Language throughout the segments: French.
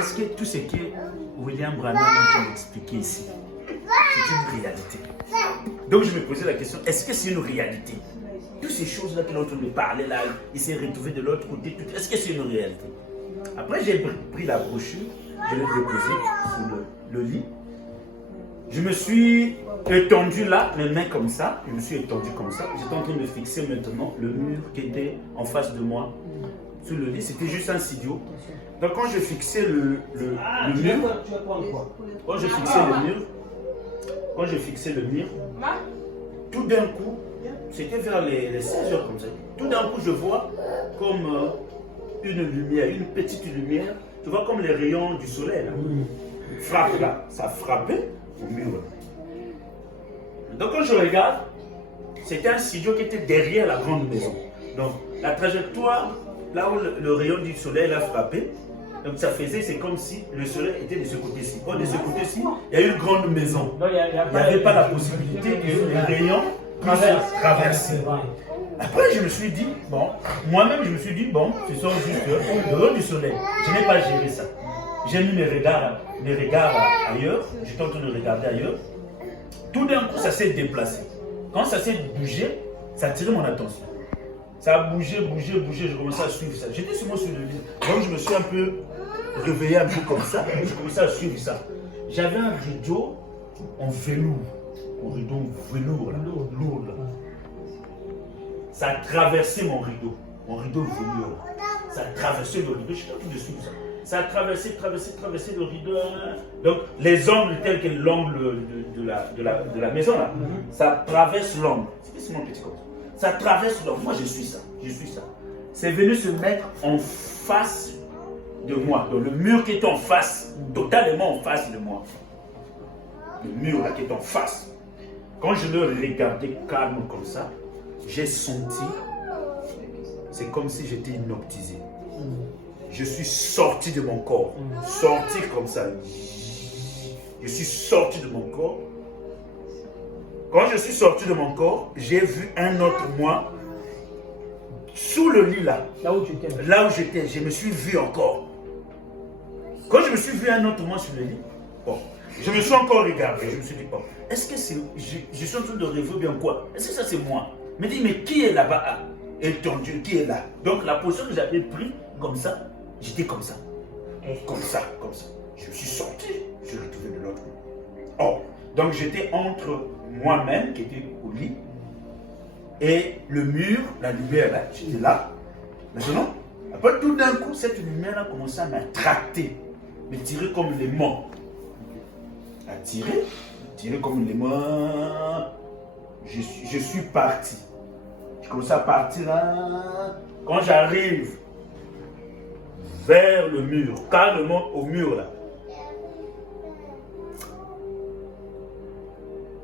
Est-ce que tout ce que William Branham a expliqué ici, c'est une réalité? Donc je me posais la question, est-ce que c'est une réalité? Toutes ces choses-là qu'il est en train de parler là, il s'est retrouvé de l'autre côté, est-ce que c'est une réalité? Après j'ai pris la brochure, je l'ai déposée sur le lit. Je me suis étendu là, les mains comme ça, je me suis étendu comme ça. J'étais en train de fixer maintenant le mur qui était en face de moi, sur le lit. C'était juste un studio. Donc quand je fixais le mur, quand je fixais le mur, tout d'un coup, c'était vers les 16 heures comme ça, tout d'un coup je vois comme une lumière, une petite lumière, tu vois comme les rayons du soleil là, frappe là, ça frappait au mur. Donc quand je regarde, c'était un studio qui était derrière la grande maison. Donc la trajectoire, là où le rayon du soleil a frappé, donc ça faisait, c'est comme si le soleil était de ce côté-ci. Or de ce côté-ci, il y a une grande maison. Il n'y avait pas la possibilité que les rayons puissent traverser. Après je me suis dit, bon, moi-même je me suis dit, bon, ce sont juste le rayon du soleil. Je n'ai pas géré ça. J'ai mis mes regards ailleurs, j'étais en train de regarder ailleurs. Tout d'un coup, ça s'est déplacé. Quand ça s'est bougé, ça a attiré mon attention. Ça a bougé, je commençais à suivre ça. J'étais seulement sur le lit. Donc je me suis un peu réveillé un peu comme ça, je commençais à suivre ça. J'avais un rideau en velours. Un rideau velours, là, lourd là. Ça a traversé mon rideau velours. Ça a traversé le rideau, j'étais en train de suivre ça. Ça a traversé le rideau. Donc, les angles tels que l'angle de la maison, là, ça traverse l'angle. C'est mon petit comme ça. Ça traverse l'angle. Moi, je suis ça. C'est venu se mettre en face de moi. Donc, le mur qui est en face, totalement en face de moi. Le mur là qui est en face. Quand je le regardais calme comme ça, j'ai senti, c'est comme si j'étais hypnotisé. Je suis sorti de mon corps, sorti comme ça. Je suis sorti de mon corps. Quand je suis sorti de mon corps, j'ai vu un autre moi sous le lit là. Là où tu étais. Là où j'étais, je me suis vu encore. Quand je me suis vu un autre moi sur le lit, bon, je me suis encore regardé. Je me suis dit, bon, est-ce que c'est. Je suis en train de rêver bien quoi? Est-ce que ça c'est moi? Je me dis, mais qui est là-bas? Étendu, qui est là? Donc la position que j'avais prise comme ça, j'étais comme ça. Comme ça. Je me suis sorti, je suis retrouvé de l'autre côté. Oh, donc j'étais entre moi-même, qui était au lit, et le mur, la lumière là, j'étais là. Maintenant, après tout d'un coup, cette lumière a commencé à m'attracter, me tirer comme les mains. À tirer comme les mains. Je suis parti. Je commence à partir là. Quand j'arrive vers le mur, calmement au mur là,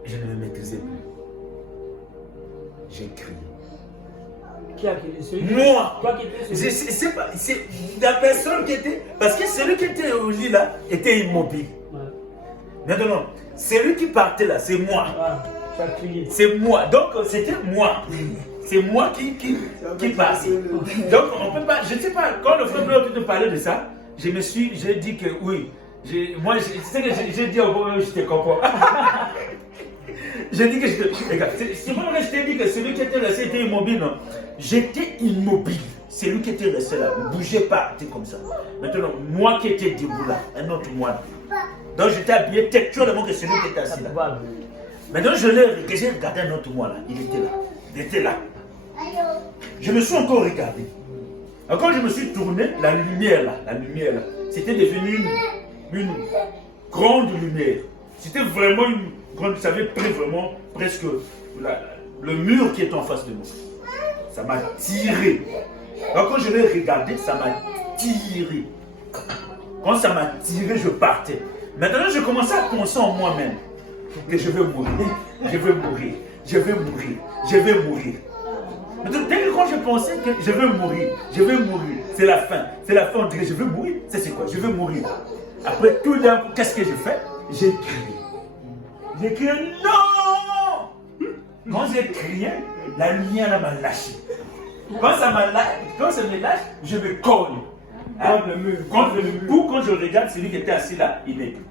je ne me maîtrisais plus. J'ai crié. Qui a crié? Moi! Toi qui étais C'est pas, c'est la personne qui était. Parce que celui qui était au lit là était immobile. Ouais. Maintenant, celui qui partait là, c'est moi. Ah, tu as crié. C'est moi. Donc c'était moi. C'est moi qui passe. Donc on peut pas. Je ne sais pas, quand le frère Blanc te parlait de ça, j'ai dit que oui. Moi, c'est que j'ai dit au moment où je te comprends. J'ai dit que regarde, c'est pas vrai que je t'ai dit que celui qui était resté était immobile, non. J'étais immobile. C'est lui qui était resté là. Ne bougeait pas, c'était comme ça. Maintenant, moi qui étais debout là, un autre moi. Donc j'étais habillé textuellement que celui qui était assis là. Maintenant, j'ai regardé un autre moi là. Il était là. Je me suis encore regardé. Et quand je me suis tourné, la lumière là, c'était devenu une grande lumière. C'était vraiment une grande, ça avait pris vraiment presque le mur qui est en face de moi. Ça m'a tiré. Alors quand je l'ai regardé, ça m'a tiré. Quand ça m'a tiré, je partais. Maintenant, je commençais à penser en moi-même que je vais mourir. Maintenant, dès que quand je pensais que je vais mourir, c'est la fin, on dirait je vais mourir. C'est quoi? Je vais mourir. Après tout d'un coup, qu'est-ce que je fais? J'ai crié non! Quand j'ai crié, la lumière m'a lâché. Quand ça me lâche, je me cogne. Hein? Contre le mur. Quand je regarde celui qui était assis là, il n'est plus.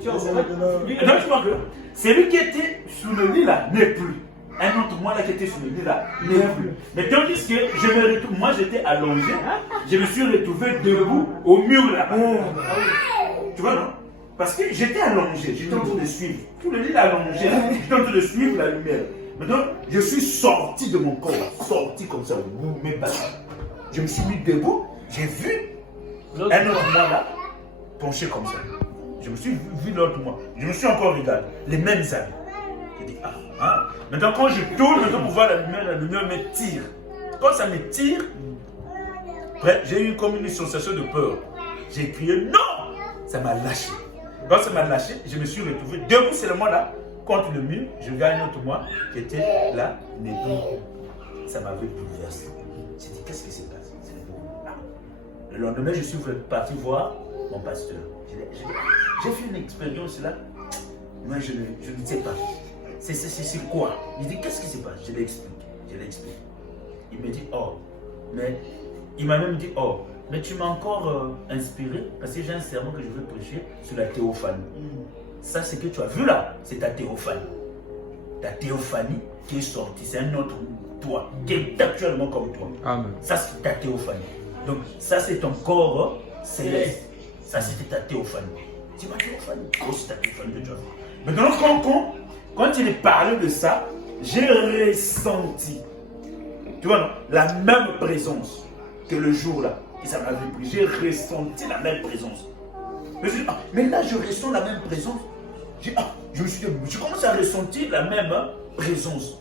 Tu vois, Donc je vois que celui qui était sous le lit là n'est plus. Un autre moi là qui était sous le lit là n'est plus. Mais tandis que je me retrouve, moi j'étais allongé, je me suis retrouvé debout au mur là. Tu vois non? Parce que j'étais allongé, j'étais en train de suivre. Tout le lit là allongé, j'étais en train de suivre la lumière. Maintenant, je suis sorti de mon corps, sorti comme ça, mes battus. Je me suis mis debout, j'ai vu un autre moi là, penché comme ça. Je me suis vu l'autre moi. Je me suis encore regardé, les mêmes amis. J'ai dit, ah, hein. Maintenant, quand je tourne, pour voir la lumière me tire. Quand ça me tire, après, j'ai eu comme une sensation de peur. J'ai crié, non! Ça m'a lâché. Quand ça m'a lâché, je me suis retrouvé debout seulement là, contre le mur. Je gagne un autre moi qui était là, mais ça m'avait bouleversé. J'ai dit, qu'est-ce qui s'est passé? Le lendemain, je suis parti voir mon pasteur. J'ai fait une expérience là. Moi, je ne sais pas. C'est quoi? Il dit, qu'est-ce qui se passe? Je l'ai expliqué. Il me dit, oh, mais il m'a même dit, oh, mais tu m'as encore inspiré parce que j'ai un sermon que je veux prêcher sur la théophanie. Ça, c'est que tu as vu là, c'est ta théophanie. Ta théophanie qui est sortie, c'est un autre toi, qui est actuellement comme toi. Amen. Ça, c'est ta théophanie. Donc, ça, c'est ton corps céleste. Ça, c'était ta théophanie. C'est ma théophanie. Oh, c'est ta théophanie que tu as fait. Maintenant, quand il est parlé de ça, j'ai ressenti, tu vois, non, la même présence que le jour-là. Et ça m'avait pris. J'ai ressenti la même présence. Je me suis dit, ah, mais là, je ressens la même présence. Je commence à ressentir la même présence.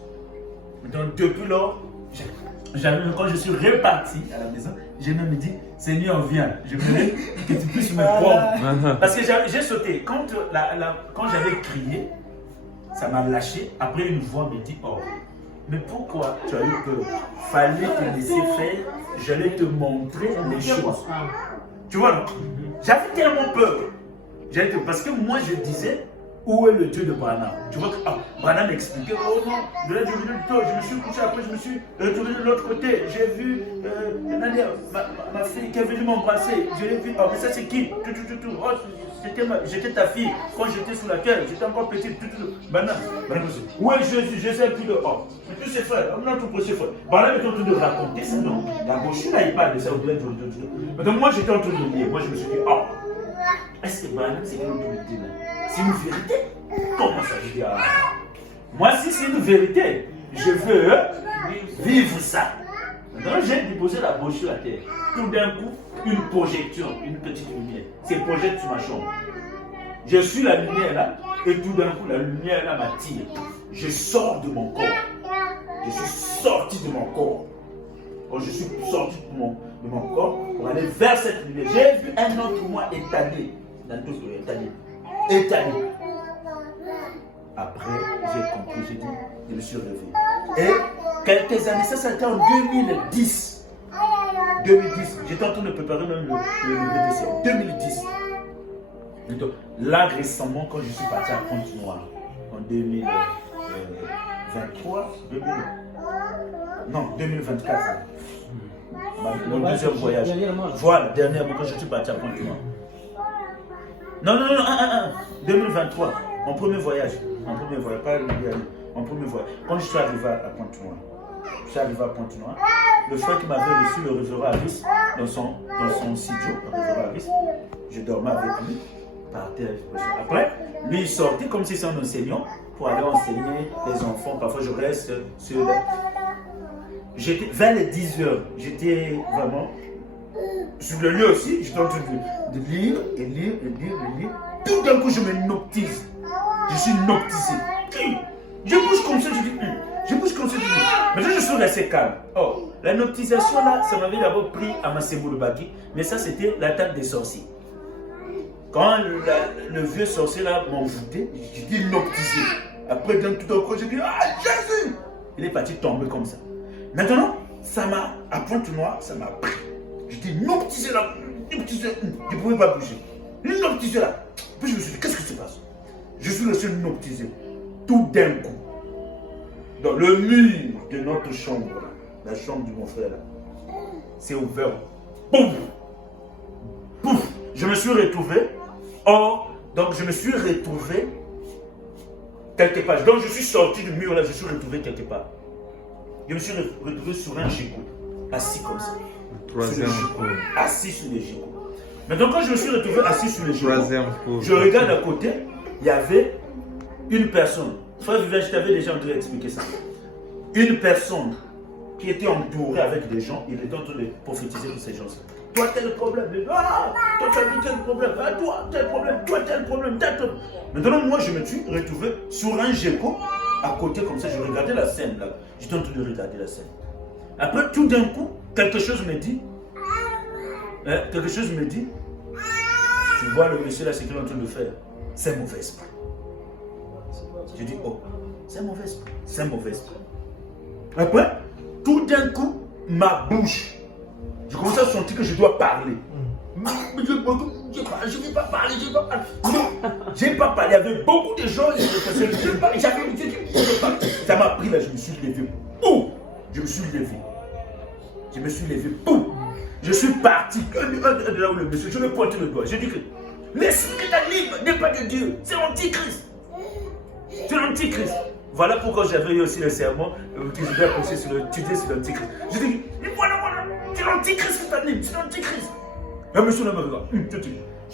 Donc, depuis lors, quand je suis reparti à la maison, j'ai même dit, Seigneur, viens, je voudrais que tu puisses me prendre. Parce que j'ai sauté. Quand j'avais crié, ça m'a lâché. Après, une voix me dit, oh, mais pourquoi tu as eu peur? Fallait te laisser faire, j'allais te montrer les choses. Tu vois, non? J'avais tellement peur. Parce que moi, je disais, où est le Dieu de Branham? Tu vois que Branham m'expliquait, oh non, de là, je me suis couché, après je me suis retourné de l'autre côté. J'ai vu ma fille qui est venue m'embrasser. Je l'ai vu, oh, mais ça c'est qui? Oh, j'étais ta fille quand j'étais sous la terre, j'étais encore petite. Branham, où est Jésus? Jésus est plus dehors. Mais tous ses frères, notre prochain frère. Branham est en train de raconter ça, non? La gauche, là, il parle de ça. Donc moi, j'étais en train de lire. Moi, je me suis dit, oh, est-ce que Branham, c'est une vérité? C'est une vérité? Comment ça? Je dis, ah. Moi, si c'est une vérité, je veux vivre ça. Maintenant, j'ai déposé la bouche sur la terre. Tout d'un coup, une projection, une petite lumière. C'est projette sur ma chambre. Je suis la lumière là, et tout d'un coup, la lumière là m'attire. Je sors de mon corps. Je suis sorti de mon corps. Quand je suis sorti de mon corps pour aller vers cette lumière, j'ai vu un autre moi étalé. Dans tout ce étalé. Après, j'ai compris, j'ai dit, je me suis réveillé. Et quelques années, ça c'était en 2010. 2010, j'étais en train de préparer même le BPC en 2010. Donc, là, récemment, quand je suis parti à Pointe-Noire, en 2023, 2024, mon deuxième voyage. Voilà, dernièrement, quand je suis parti à Pointe-Noire. Non, 2023, mon premier voyage, pas le dernier, mon premier voyage. Quand je suis arrivé à Pointe-Noire, le frère qui m'avait reçu, le révérend Harris, dans son studio, le révérend Harris, je dormais avec lui, par terre. Après, lui il sortait comme si c'était un enseignant pour aller enseigner les enfants. Parfois je reste sur... Vers les 10 heures, j'étais vraiment... Sur le lieu aussi, j'étais en train de lire. Tout d'un coup, je me noctise. Je suis noctisé. Je bouge comme ça, je dis. Maintenant, je suis resté calme. Oh, la noctisation là, ça m'avait d'abord pris à ma Bagui, mais ça, c'était l'attaque des sorciers. Quand le vieux sorcier là m'a envoûté, j'ai dit noctisé. Après, d'un tout d'un coup, j'ai dit, ah, Jésus! Il est parti tomber comme ça. Maintenant, ça m'a, à Pointe-Noire, ça m'a pris. J'étais noctisé là, je ne pouvais pas bouger. Noctisé là. Puis je me suis dit, qu'est-ce qui se passe? Je suis resté noctisé. Tout d'un coup, dans le mur de notre chambre, la chambre de mon frère là, c'est ouvert. Boum! pouf, je me suis retrouvé. Or, donc je me suis retrouvé quelque part. Donc je suis sorti du mur là, je suis retrouvé quelque part. Je me suis retrouvé sur un gigot, assis comme ça. Troisième coup. Assis sur les gigots. Maintenant, quand je me suis retrouvé assis sur les gigots, Troisième coup. je regarde à côté, il y avait une personne. Frère Vivien, je t'avais déjà en train d'expliquer ça. Une personne qui était entourée avec des gens, il était en train de prophétiser pour ces gens-là. Toi, tel problème. Ah, toi, tu as vu tel problème. Ah, toi, tel problème. Toi, tel problème. Tel problème. Maintenant, moi, je me suis retrouvé sur un gecko, à côté, comme ça. Je regardais la scène, là. J'étais en train de regarder la scène. Après, tout d'un coup, quelque chose me dit. Tu vois le monsieur là, ce qu'il est en train de faire. C'est mauvais esprit. Je dis, oh, c'est mauvais esprit. C'est mauvais esprit. Après, tout d'un coup, ma bouche. Je commence à sentir que je dois parler. Je ne vais pas parler, je ne vais pas parler. Non, je n'ai pas parlé. Il y avait beaucoup de gens. Ça m'a pris là, je me suis levé. Boum! Je me suis levé. Boum! Je suis parti. De là où le monsieur, je me pointe le doigt. Je dis que l'esprit qui t'anime n'est pas de Dieu. C'est l'antichrist. C'est l'antichrist. Voilà pourquoi j'avais eu aussi le sermon que je vais approcher sur l'étudier sur l'antichrist. Je dis, voilà. C'est l'antichrist qui t'anime, c'est l'antichrist. Le monsieur là me regarde.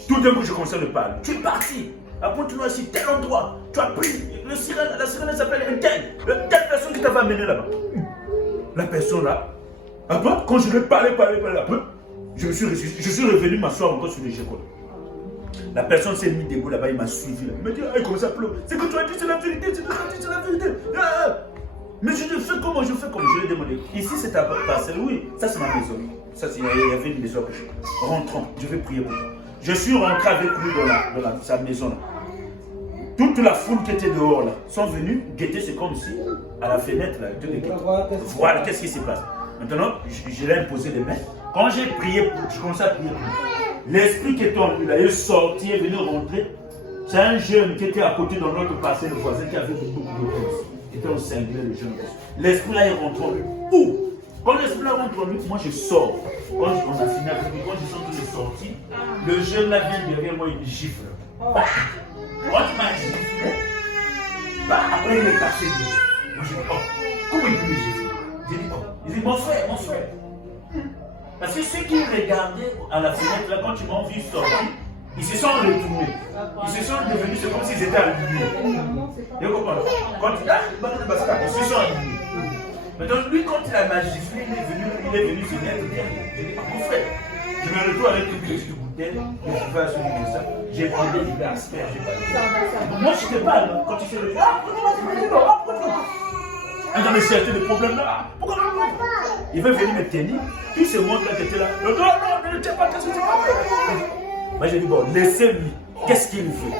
Tout d'un coup, je commence à le parler. Tu es parti. Après, tu dois ici, tel endroit. Tu as pris. La sirène s'appelle un telle personne qui t'avait amené là-bas. La personne là. Après, quand je lui ai parlé, après, je suis revenu m'asseoir encore sur les écoles. La personne s'est mise debout là-bas, il m'a suivi. Là. Il m'a dit, il commence à pleurer. C'est que tu as dit, c'est la vérité, c'est la vérité. Mais je fais comment, je lui ai demandé. Ici, c'est ta parcelle, oui, ça c'est ma maison. Ça, il y avait une maison que je. Rentrons, je vais prier pour toi. Je suis rentré avec lui dans sa maison là. Toute la foule qui était dehors là sont venus guetter, c'est comme si à la fenêtre là, ils étaient voilà, qu'est-ce qui se passe. Maintenant, je l'ai imposé les mains. Quand j'ai prié, je commençais à prier pour lui. L'esprit qui était en lui là, il est sorti, il est venu rentrer. C'est un jeune qui était à côté dans notre parcelle voisin qui avait beaucoup de choses. Il était au cinglé, le jeune. L'esprit là, il rentre en lui. Ouh! Quand l'esprit là rentre en lui, moi je sors. Quand on a fini avec lui, quand je sens qu'il est sorti, le jeune là vient derrière moi, il me gifle. Quand il m'a giflé, après il est passé. Moi je dis, oh, comment il peut me gifler? Je dis, oh. Il dit, mon frère. Parce que ceux qui regardaient à la fenêtre là, quand ils m'ont vu sortir, ils se sont retournés. Ils se sont devenus, c'est comme s'ils étaient allumés. Vous comprenez? Ils se sont allumés. Maintenant, lui, quand il a magiflé, il est venu se mettre derrière. J'ai dit, mon frère, je me retrouve avec une petite bouteille, je vais à celui de ça, j'ai pris des asperges, j'ai pas. Moi, je ne sais pas, quand il se lève, non, mais c'est des problèmes là. Pourquoi il veut venir me tenir. Puis ce monde-là qui était là. Non, ne tiens pas, qu'est-ce que tu vas. Moi j'ai dit, bon, laissez-lui. Qu'est-ce qu'il veut?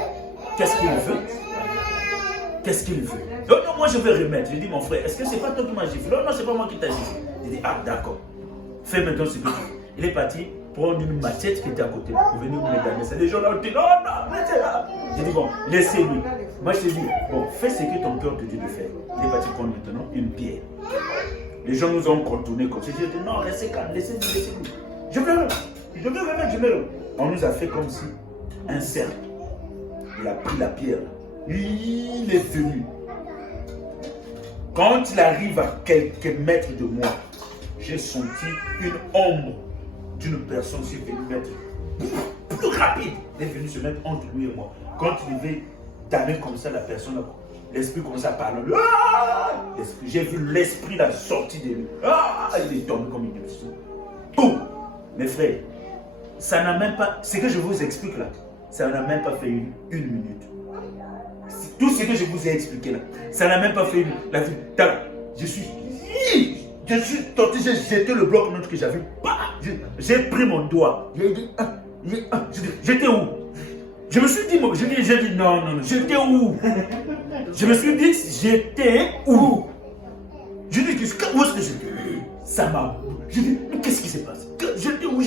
Non, moi je vais remettre. J'ai dit, mon frère, est-ce que c'est pas toi qui m'as giflé? Non, c'est pas moi qui t'ai giflé. J'ai dit, ah, d'accord. Fais maintenant ce que tu veux. Il est parti prendre une machette qui était à côté pour venir me gagner. C'est des gens là qui disent, non, laissez là. J'ai dit, bon, laissez-lui. Moi je t'ai dit, bon, fais ce que ton cœur te dit de faire. Il est parti prendre maintenant une pierre. Les gens nous ont contourné comme ça. J'ai dit, non, laissez-lui. Je vais remettre. On nous a fait comme si un cercle. Il a pris la pierre. Il est venu. Quand il arrive à quelques mètres de moi, j'ai senti une ombre d'une personne qui est venue mettre plus rapide. Elle est venue se mettre entre lui et moi. Quand il devait tamer comme ça la personne, l'esprit commence à parler. J'ai vu l'esprit la sortie de lui. Il est tombé comme une personne. Boum! Mes frères, ça n'a même pas. Ce que je vous explique là, ça n'a même pas fait une minute. Tout ce que je vous ai expliqué là, ça n'a même pas fait la vie. Je suis sorti, j'ai jeté le bloc note que j'avais. J'ai pris mon doigt. J'étais où? Je me suis dit, non, j'étais où? Je me suis dit, j'étais où? Je dis, où est-ce que j'étais? Ça m'a. Je dis, mais qu'est-ce qui se passe? J'étais où?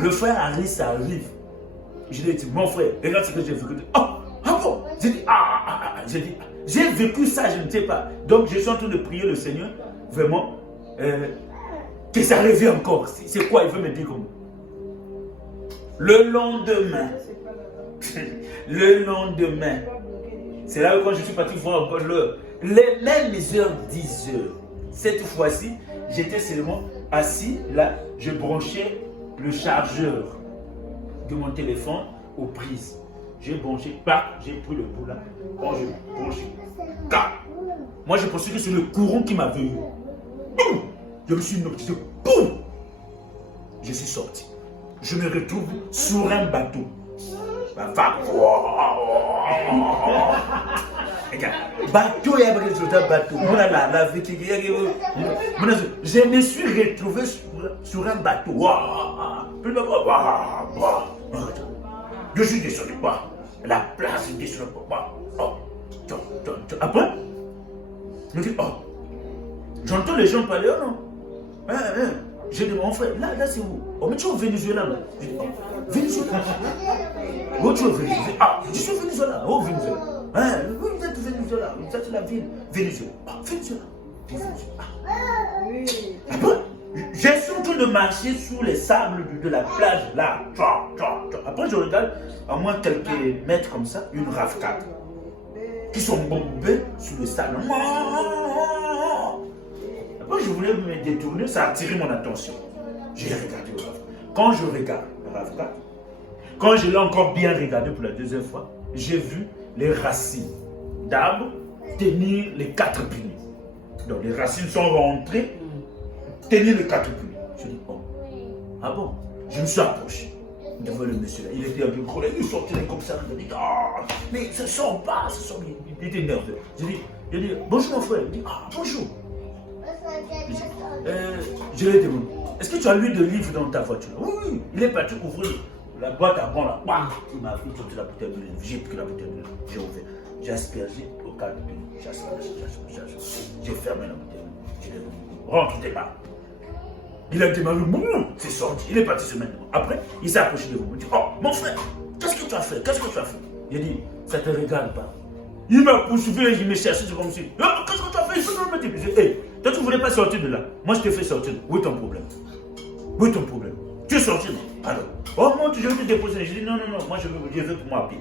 Le frère Harris arrive. Je lui ai dit, mon frère, regarde ce que j'ai vécu. Ah bon? J'ai dit, j'ai vécu ça, je ne sais pas. Donc je suis en train de prier le Seigneur, vraiment, que ça revienne encore. C'est quoi? Il veut me dire comment? Le lendemain, c'est là où quand je suis parti voir encore l'heure. Les mêmes heures, 10 heures. Cette fois-ci, j'étais seulement assis là, je branchais le chargeur de mon téléphone aux prises. J'ai branché, j'ai pris le bout là. Quand je branche, moi je pensais que c'est le courant qui m'avait eu. Boum! Je me suis noté, boum! Je suis sorti. Je me retrouve sur un bateau. Regarde, bateau et après bateau. Je me suis retrouvé sur un bateau. Je suis descendu. La place est descendue. Après, je me dis, j'entends les gens parler, oh non. J'ai dit, mon frère, là c'est où? Oh, mais tu es au Venezuela là. Je dis, Venezuela. Oh, tu es au Venezuela. Je suis au Venezuela. Oh, Venezuela. Vous êtes au Venezuela. Vous êtes la ville. Venezuela. Venezuela. Après, je suis en train de marcher sur les sables de la plage là. Après, je regarde à moins quelques mètres comme ça, une rafcade qui sont bombés sur le sable. Après, je voulais me détourner, ça a attiré mon attention. J'ai regardé le rafcade. Quand je regarde le rafcade, quand je l'ai encore bien regardé pour la deuxième fois, j'ai vu les racines d'arbres tenir les 4 piliers. Donc les racines sont rentrées, tenir les 4 piliers. Je dis, oh, ah bon? Je me suis approché devant le monsieur là. Il était un peu gros, il sortait comme ça. Il dit, mais ça sort pas, ça sort. Il était nerveux. J'ai dit, bonjour mon frère. Il dit, bonjour. Je lui ai demandé, est-ce que tu as lu des livres dans ta voiture? Oui, il est parti ouvrir la boîte à bon là. Il m'a fait sortir la bouteille de livre. J'ai pris la bouteille de livre, j'ai ouvert. J'ai aspergé au cadre de livre. J'ai fermé la bouteille. J'ai dit, rentre tes mains. Il a démarré, c'est sorti. Il est parti se mettre. Après, il s'est approché de vous. Il dit, oh, mon frère, qu'est-ce que tu as fait? J'ai dit, ça ne te regarde pas. Il m'a poursuivi et il me cherchait, c'est comme si, qu'est-ce que tu as fait? Je peux me dire. J'ai dit, hey, toi tu ne voulais pas sortir de là. Moi je te fais sortir. Où est ton problème? Tu es sorti, non? Alors, oh mon Dieu, je vais te déposer. J'ai dit, non, moi je veux pour moi à pied.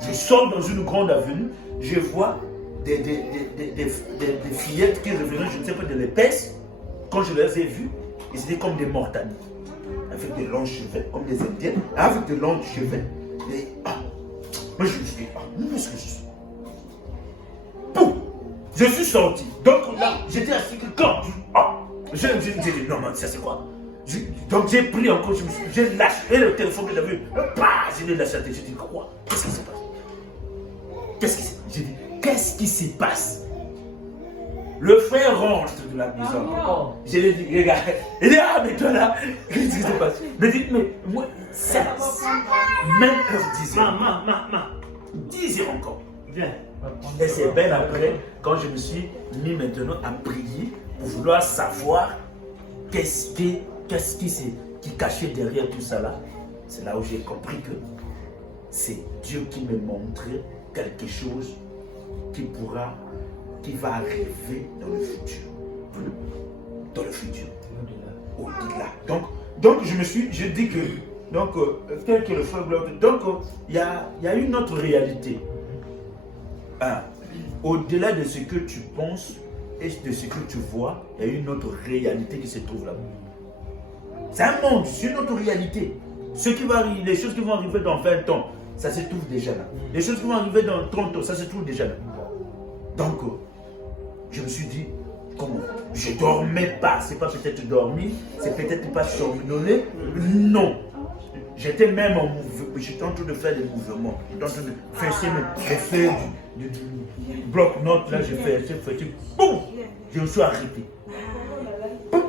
Je sors dans une grande avenue, je vois des fillettes qui revenaient, je ne sais pas, de l'épaisse. Quand je les ai vues, ils étaient comme des mortanies, avec des longs cheveux, comme des indiennes, avec des longs cheveux. Et, moi je me suis dit, où est-ce que je suis? Pouf! Je suis sorti. Donc là, j'étais assis quand je me suis dit, non, ça c'est quoi? Donc j'ai pris encore, j'ai lâché le téléphone que j'avais eu. J'ai lâché la tête, j'ai dit, quoi? Qu'est-ce qui se passe? J'ai dit, qu'est-ce qui se passe? Le frère rentre de la maison. Je lui ai dit, regarde. Il dit, mais toi là, qu'est-ce qui se passe? Il me dit, mais moi, ça, même heure 10 heures. 10 heures encore. Viens. Et c'est bien après, quand je me suis mis maintenant à prier pour vouloir savoir qu'est-ce qui cachait derrière tout ça là. C'est là où j'ai compris que c'est Dieu qui me montrait quelque chose qui va arriver dans le futur. Au-delà. Donc je dis que, tel que le frère Gloire, il y a une autre réalité. Au-delà de ce que tu penses et de ce que tu vois, il y a une autre réalité qui se trouve là-bas. C'est un monde, c'est une autre réalité. Les choses qui vont arriver dans 20 ans, ça se trouve déjà là. Les choses qui vont arriver dans 30 ans, ça se trouve déjà là. Donc, je me suis dit, comment? Je ne dormais pas. C'est pas peut-être dormir, c'est peut-être pas somnoler. Non. J'étais même en mouvement. J'étais en train de faire des mouvements. J'étais en train de faire du bloc-notes. Là, j'ai fait, boum! Je me suis arrêté. Boum!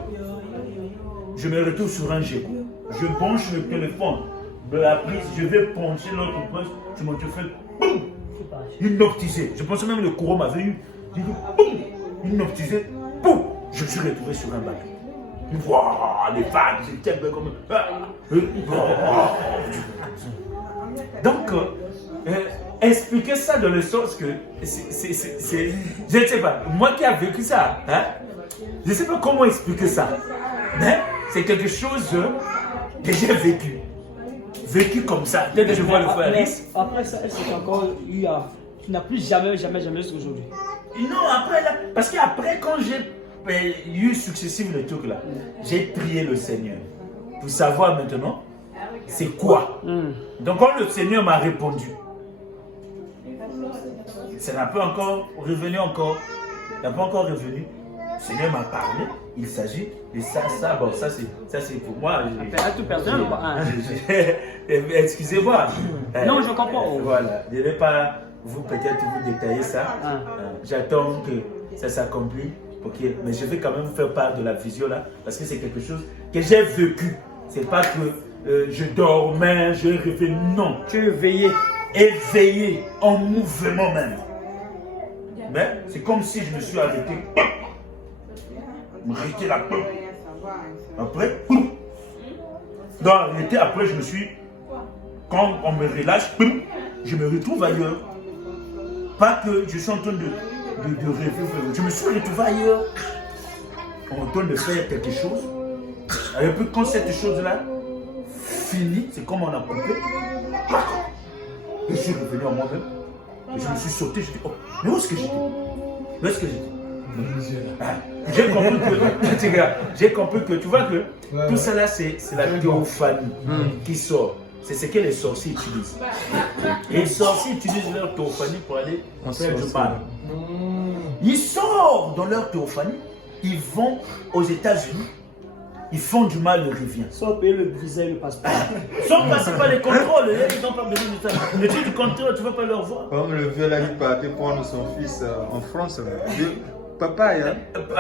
Je me retrouve sur un jet. Je branche le téléphone de la prise. Je vais pencher l'autre prise. Je me fais, boum! Hypnotisé. Je pensais même que le courant m'avait eu. J'ai dit, boum! Hypnotisé. Boum! Je me suis retrouvé sur un bateau. Wow, les vagues, j'étais comme... Donc, expliquer ça dans le sens que je ne sais pas, moi qui ai vécu ça, je ne sais pas comment expliquer ça, mais c'est quelque chose que j'ai vécu. vécu comme ça. Dès que je vois le frère Alice. Après ça, elle s'est encore eu à. Tu n'as plus jamais ce qu'aujourd'hui. Non, après là, parce qu'après, quand j'ai eu successivement le truc là, j'ai prié le Seigneur pour savoir maintenant c'est quoi. Donc, quand le Seigneur m'a répondu, ça n'a pas encore revenu encore. Il n'a pas encore revenu. Le Seigneur m'a parlé. Il s'agit de ça. Bon, ça c'est pour moi. À tout personnel ou pas? Excusez-moi. Non, je comprends. Voilà. Je ne vais pas vous peut-être vous détailler ça. J'attends que ça s'accomplisse. Okay. Mais je vais quand même faire part de la vision là. Parce que c'est quelque chose que j'ai vécu. C'est pas que je dormais, je rêvais. Non. Tu es éveillé. Éveillé, en mouvement même. Mais c'est comme si je me suis arrêté. M'arrêter là. Après, dans l'arrêté, après je me suis. Quand on me relâche, je me retrouve ailleurs. Pas que je suis en train de rêver. Je me suis retrouvé ailleurs. On est en train de faire quelque chose. Et puis quand cette chose-là finit, c'est comme on a compris. Je suis revenu à moi-même. Et je me suis sauté. Je dis, oh, mais où est-ce que j'étais? Où est-ce que j'étais? J'ai compris que tu vois que tout ça là, c'est la théophanie qui sort. C'est ce que les sorciers utilisent. Et les sorciers utilisent leur théophanie pour aller faire du mal. Ils sortent dans leur théophanie, ils vont aux États-Unis, ils font du mal, ils reviennent. Sans payer le visa et le passeport. Sans passer par les contrôles, ils n'ont pas besoin de ça. Le truc du contrôle, tu ne vas pas leur voir. Comme le vieux là qui partait prendre son fils en France. Papa, hein?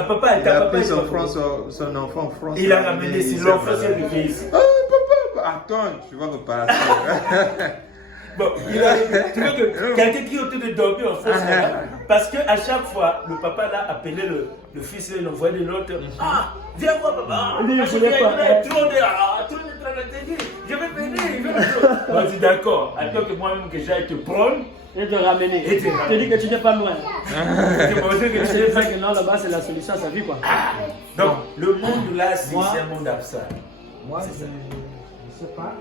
Papa, il a pris son enfant en France. Il a ramené l'enfant sur le fils. Oh, papa, attends, tu vas repartir. Bon, tu vois que quelqu'un qui est autour de dormir en France, parce qu'à chaque fois, le papa là appelait le fils et l'envoyait de l'autre. Ah, viens voir papa. Tout le monde est en train de dire, je vais venir, je vais venir. Moi, je dis d'accord, attends que moi-même que j'aille te prendre. Et te ramener. Et te dis que tu n'es pas loin. Je sais pas que non, là-bas, c'est la solution à sa vie, quoi. Donc, le monde là, c'est un monde abstrait. Moi, je ne sais pas.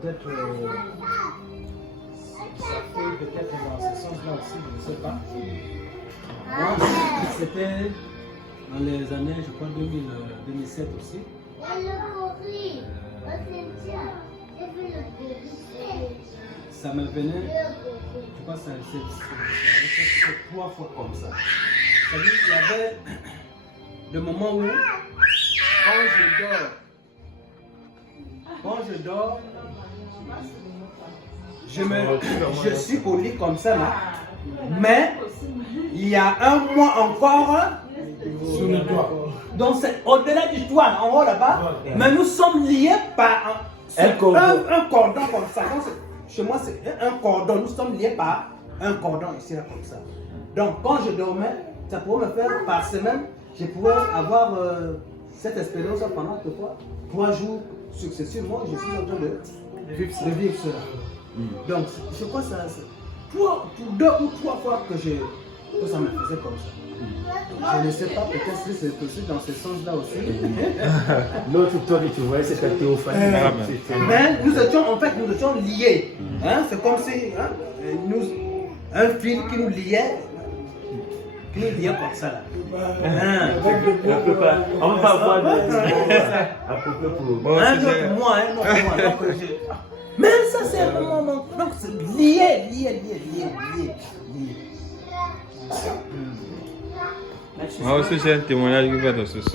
Peut-être. Ça fait peut-être dans ce sens-là aussi, je ne sais pas. Moi, c'était dans les années, je crois, 2007 aussi. Ça me venait, je crois que c'est 3 fois comme ça. C'est-à-dire qu'il y avait le moment où, quand je dors, je suis au lit comme ça là, mais il y a un mois encore sur le toit. Donc c'est au-delà du toit, en haut là-bas, mais nous sommes liés par un cordon comme ça. Donc, chez moi c'est un cordon, nous sommes liés par un cordon ici là comme ça. Donc quand je dormais, ça pouvait me faire par semaine, je pouvais avoir cette expérience pendant 3 jours successivement, je suis en train de vivre cela. Donc, je crois que ça, pour 2 ou 3 fois que ça me faisait comme ça. Je ne sais pas, peut-être si c'est possible dans ce sens-là aussi. L'autre toi que tu voyais, c'est ta théophanie. Mais nous étions liés. Hein? C'est comme si un fil qui nous liait comme ça. Là. On ne peut pas avoir à propos pour un autre mois. Mais ça, c'est un moment. Donc, c'est lié. Moi aussi, j'ai un témoignage qui va dans ce sens.